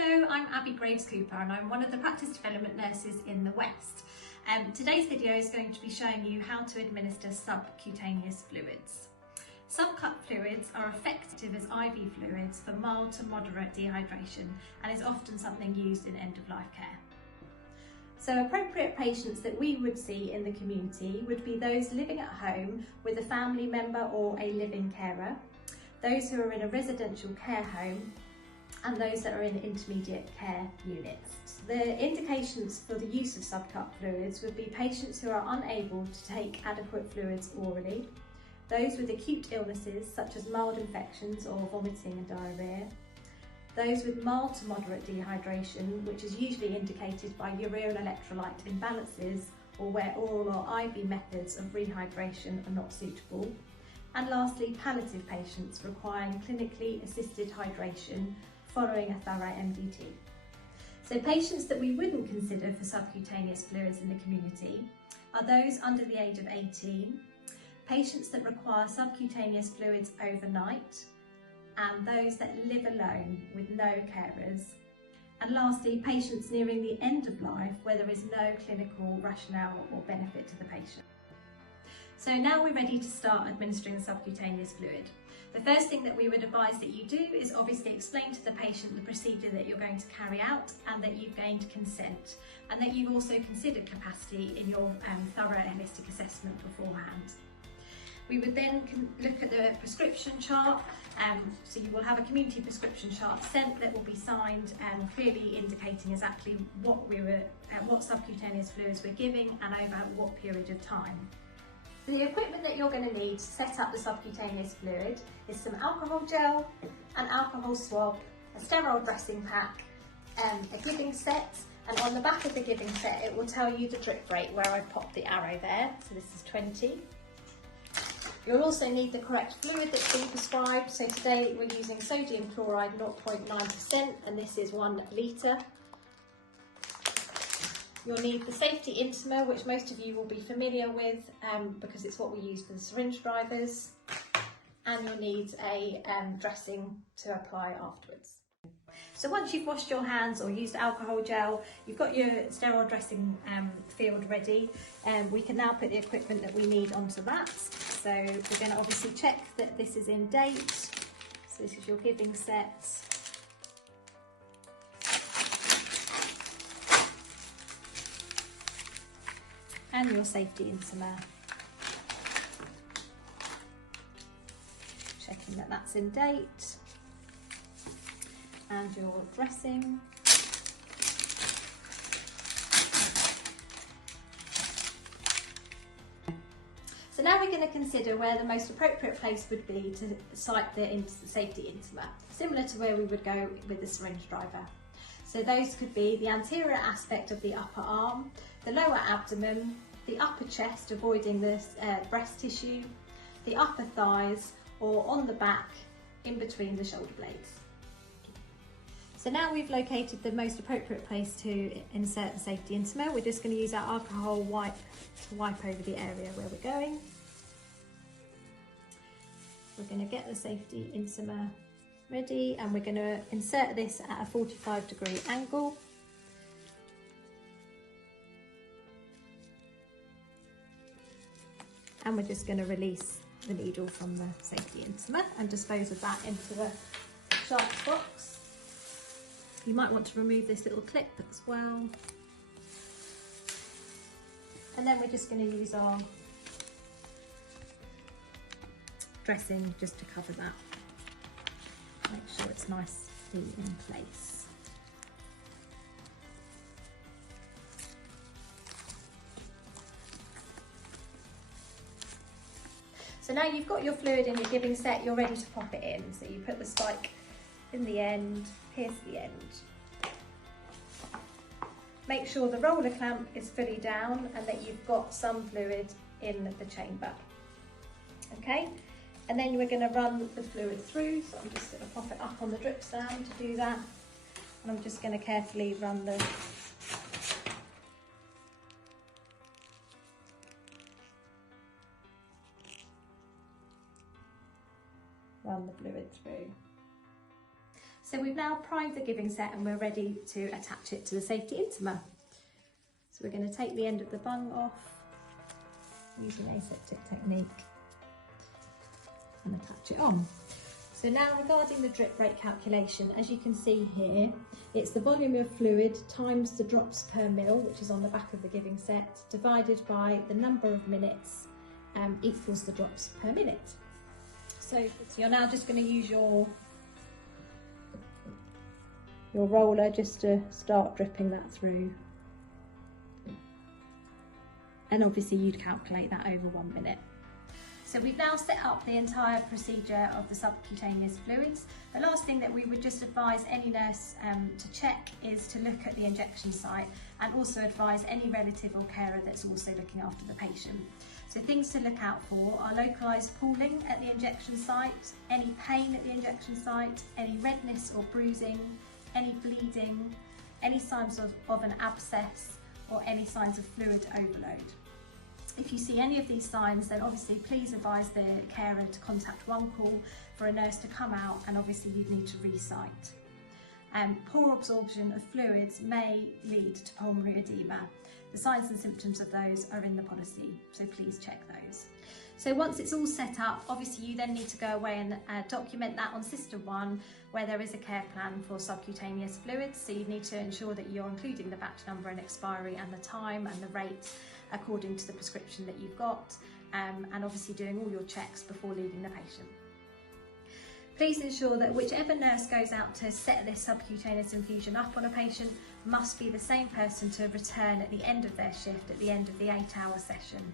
Hello, I'm Abi-Graves Cooper and I'm one of the practice development nurses in the West. Today's video is going to be showing you how to administer subcutaneous fluids. Subcut fluids are effective as IV fluids for mild to moderate dehydration and is often something used in end-of-life care. So appropriate patients that we would see in the community would be those living at home with a family member or a living carer, those who are in a residential care home, and those that are in intermediate care units. The indications for the use of subcut fluids would be patients who are unable to take adequate fluids orally, those with acute illnesses such as mild infections or vomiting and diarrhoea, those with mild to moderate dehydration, which is usually indicated by ureal electrolyte imbalances or where oral or IV methods of rehydration are not suitable, and lastly palliative patients requiring clinically assisted hydration following a thorough MDT. So patients that we wouldn't consider for subcutaneous fluids in the community are those under the age of 18, patients that require subcutaneous fluids overnight, and those that live alone with no carers, and lastly patients nearing the end of life where there is no clinical rationale or benefit to the patient. So now we're ready to start administering the subcutaneous fluid. The first thing that we would advise that you do is obviously explain to the patient the procedure that you're going to carry out and that you've gained consent and that you've also considered capacity in your thorough holistic assessment beforehand. We would then look at the prescription chart, so you will have a community prescription chart sent that will be signed clearly indicating exactly what subcutaneous fluids we're giving and over what period of time. The equipment that you're going to need to set up the subcutaneous fluid is some alcohol gel, an alcohol swab, a sterile dressing pack, a giving set, and on the back of the giving set it will tell you the drip rate where I popped the arrow there, so this is 20. You'll also need the correct fluid that's been prescribed, so today we're using sodium chloride 0.9% and this is 1 litre. You'll need the safety intimer, which most of you will be familiar with because it's what we use for the syringe drivers, and you'll need a dressing to apply afterwards. So once you've washed your hands or used alcohol gel, you've got your sterile dressing field ready, we can now put the equipment that we need onto that. So we're going to obviously check that this is in date. So this is your giving set. And your safety intimer. Checking that that's in date. And your dressing. So now we're going to consider where the most appropriate place would be to site the safety intimer, similar to where we would go with the syringe driver. So those could be the anterior aspect of the upper arm, the lower abdomen, the upper chest, avoiding the breast tissue, the upper thighs, or on the back, in between the shoulder blades. So now we've located the most appropriate place to insert the safety intimer. We're just going to use our alcohol wipe to wipe over the area where we're going. We're going to get the safety intimer ready and we're going to insert this at a 45-degree angle. And we're just going to release the needle from the safety intimer and dispose of that into the sharps box. You might want to remove this little clip as well. And then we're just going to use our dressing just to cover that. Make sure it's nicely in place. So now you've got your fluid in your giving set, you're ready to pop it in. So you put the spike in the end, pierce the end. Make sure the roller clamp is fully down and that you've got some fluid in the chamber. Okay, and then we're going to run the fluid through. So I'm just going to pop it up on the drip stand to do that. And I'm just going to carefully run the fluid through. So we've now primed the giving set and we're ready to attach it to the safety intima. So we're going to take the end of the bung off using aseptic technique and attach it on. So now regarding the drip rate calculation, as you can see here, it's the volume of fluid times the drops per mil, which is on the back of the giving set, divided by the number of minutes equals the drops per minute. So you're now just going to use your roller just to start dripping that through. And obviously you'd calculate that over 1 minute. So we've now set up the entire procedure of the subcutaneous fluids. The last thing that we would just advise any nurse to check is to look at the injection site, and also advise any relative or carer that's also looking after the patient. So things to look out for are localised pooling at the injection site, any pain at the injection site, any redness or bruising, any bleeding, any signs of an abscess, or any signs of fluid overload. If you see any of these signs, then obviously please advise the carer to contact one call for a nurse to come out, and obviously you'd need to re-site. Poor absorption of fluids may lead to pulmonary edema. The signs and symptoms of those are in the policy, so please check those. So once it's all set up, obviously you then need to go away and document that on System 1, where there is a care plan for subcutaneous fluids. So you need to ensure that you're including the batch number and expiry and the time and the rate according to the prescription that you've got, and obviously doing all your checks before leaving the patient. Please ensure that whichever nurse goes out to set this subcutaneous infusion up on a patient must be the same person to return at the end of their shift, at the end of the 8-hour session.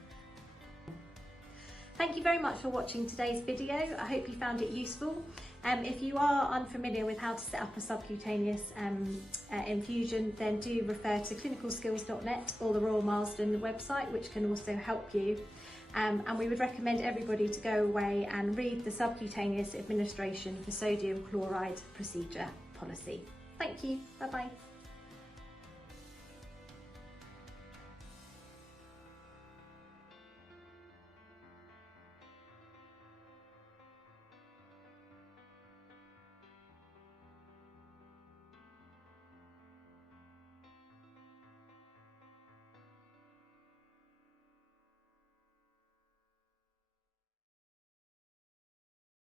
Thank you very much for watching today's video. I hope you found it useful. If you are unfamiliar with how to set up a subcutaneous infusion, then do refer to clinicalskills.net or the Royal Marsden website, which can also help you. And we would recommend everybody to go away and read the subcutaneous administration for sodium chloride procedure policy. Thank you. Bye-bye.